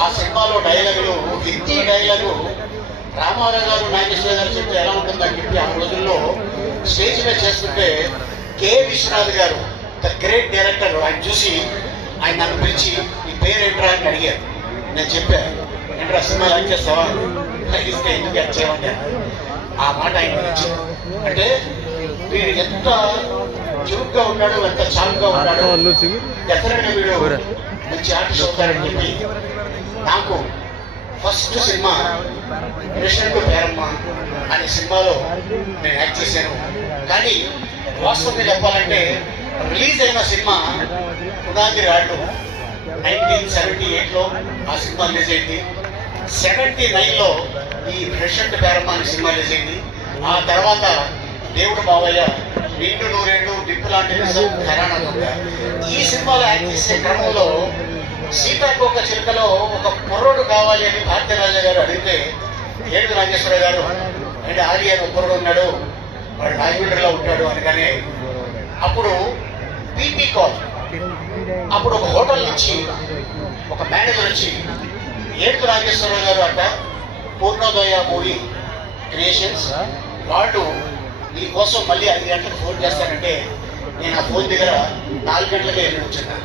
ఆ సినిమాలో డైలాగులు హిందీ డైలాగు రామారావు గారు నాగేశ్వర గారు చెప్తే ఎలా ఉంటుందని చెప్పి ఆ రోజుల్లో స్టేజ్ మీద చేస్తుంటే కె విశ్వనాథ్ గారు ద గ్రేట్ డైరెక్టర్ ఆయన చూసి ఆయన నన్ను పిలిచి ఈ పేరు ఏంట్రా అని అడిగారు. నేను చెప్పాను, ఏంట్రా సినిమా యాక్ట్ చేస్తావా, ఇస్తే ఎందుకు యాక్ట్ చేయమంటే ఆ మాట ఆయన గురించి. అంటే వీడు ఎంత చురుగ్గా ఉన్నాడు, ఎంత చాలుగా ఉన్నాడు, డెఫినెట్గా వీడు మంచి ఆర్టిస్ట్ అవుతారని చెప్పి నాకు ఫస్ట్ సినిమా కృష్ణుడు పేరమ్మ అనే సినిమాలో నేను యాక్ట్ చేశాను. కానీ వాస్తవంగా చెప్పాలంటే రిలీజ్ అయిన సినిమా పునాది రాళ్ళు 1978లో ఆ సినిమా రిలీజ్ అయింది. 79లో ఈ కృష్ణుడు పేరమ్మ అనే సినిమా రిలీజ్ అయింది. ఆ తర్వాత దేవుడు మావయ్య, నిండు నూరేళ్ళు, డిప్పు లాంటి ఘరానా దొంగ, ఈ సినిమాలో యాక్ట్ చేసే క్రమంలో సీతాకోక చిలుకలో ఒక కుర్రోడు కావాలి అని భారతీరాజా గారు అడిగితే ఏడు నాగేశ్వర గారు అంటే ఆది అని కుర్రోడు ఉన్నాడు, వాడు రాజమండ్రిలో ఉంటాడు అనగానే అప్పుడు పీపీ కాల్, అప్పుడు ఒక హోటల్ నుంచి ఒక మేనేజర్ వచ్చి ఏడు నాగేశ్వర గారు అంట పూర్ణోదయ మూవీ క్రియేషన్స్ వాళ్ళు మీకోసం మళ్ళీ 5 గంటలకు ఫోన్ చేస్తానంటే నేను ఆ ఫోన్ దగ్గర 4 గంటలకే వెళ్ళి కూర్చున్నాను.